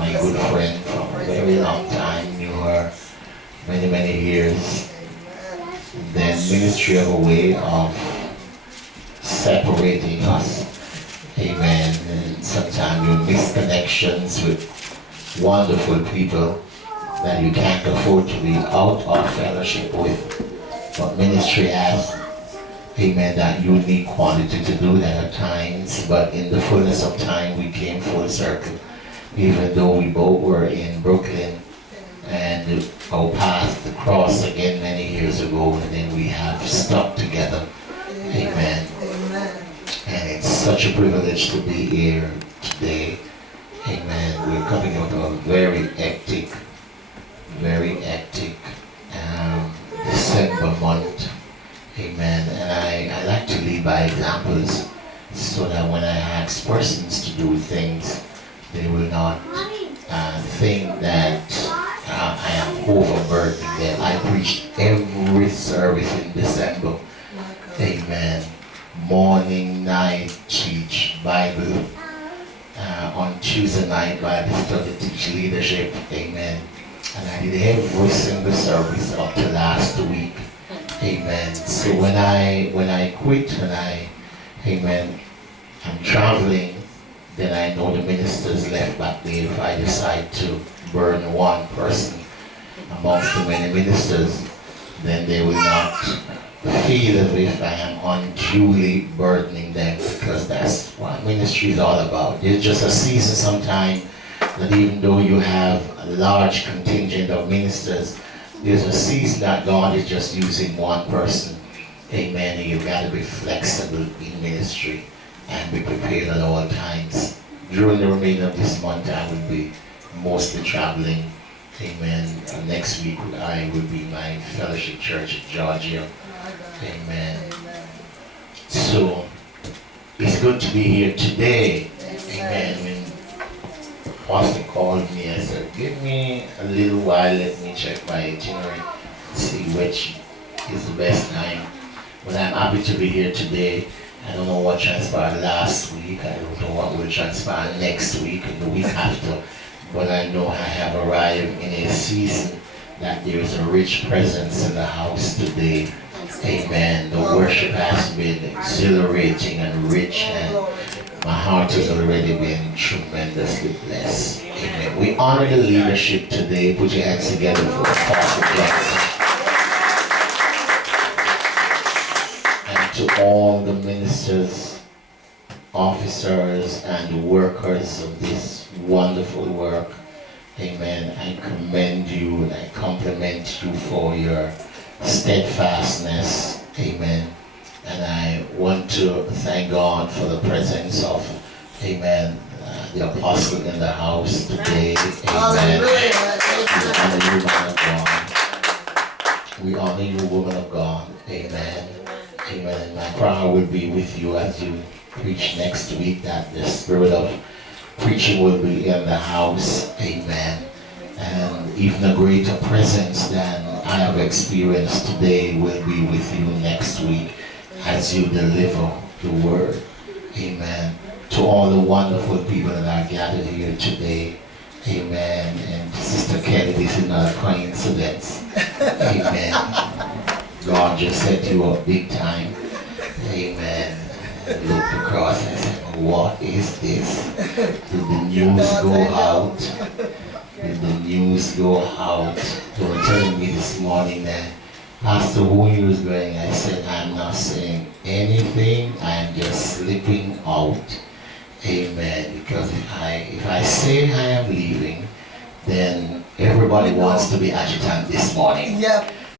my good friend from a very long time, knew her many, many years. Then ministry have a way of separating us. Amen. And sometimes you miss connections with wonderful people that you can't afford to be out of fellowship with. But ministry has, amen, that unique quality to do that at times. But in the fullness of time, we came full circle. Even though we both were in Brooklyn and our paths crossed again many years ago, and then we have stuck together. Amen. And it's such a privilege to be here today. Amen. We're coming out of a very hectic December month. Amen. And I like to lead by examples so that when I ask persons to do things, they will not think that I am overburdening them. I preached every service in December. Amen. Morning, night, teach Bible. On Tuesday night, Bible study, teach leadership. Amen. And I did every single service up to last week. Amen. So when I quit and I'm traveling, then I know the ministers left back there. If I decide to burn one person amongst the many ministers, then they will not feel as if I am unduly burdening them, because that's what ministry is all about. There's just a season sometime that even though you have a large contingent of ministers, there's a season that God is just using one person. Amen. And you've got to be flexible in ministry and be prepared at all times. During the remainder of this month, I will be mostly traveling. Amen. Next week, I will be in my fellowship church in Georgia. Amen. So, it's good to be here today. Amen. When Pastor called me, I said, give me a little while, let me check my itinerary, see which is the best time. But I'm happy to be here today. I don't know what transpired last week. I don't know what will transpire next week and the week after. But I know I have arrived in a season that there is a rich presence in the house today. Amen. The worship has been exhilarating and rich, and my heart has already been tremendously blessed. Amen. We honor the leadership today. Put your hands together for Apostle Jackson. And to all the ministers, officers, and workers of this wonderful work. Amen. I commend you and I compliment you for your steadfastness. Amen. And I want to thank God for the presence of, amen, the apostle in the house today. Amen. We honor you, man of God. We honor you, woman of God. Amen. Amen. My prayer will be with you as you preach next week, that the spirit of preaching will be in the house. Amen. And even a greater presence than I have experienced today will be with you next week as you deliver the word. Amen. To all the wonderful people that are gathered here today. Amen. And Sister Kelly, this is not a coincidence. Amen. God just set you up big time. Amen. I looked across and I said, what is this? Did the news go out? Did the news go out? They were telling me this morning that Pastor, who you was going? I said, I'm not saying anything. I'm just slipping out. Amen. Because if I say I am leaving, then everybody wants to be adjutant this morning. Yep.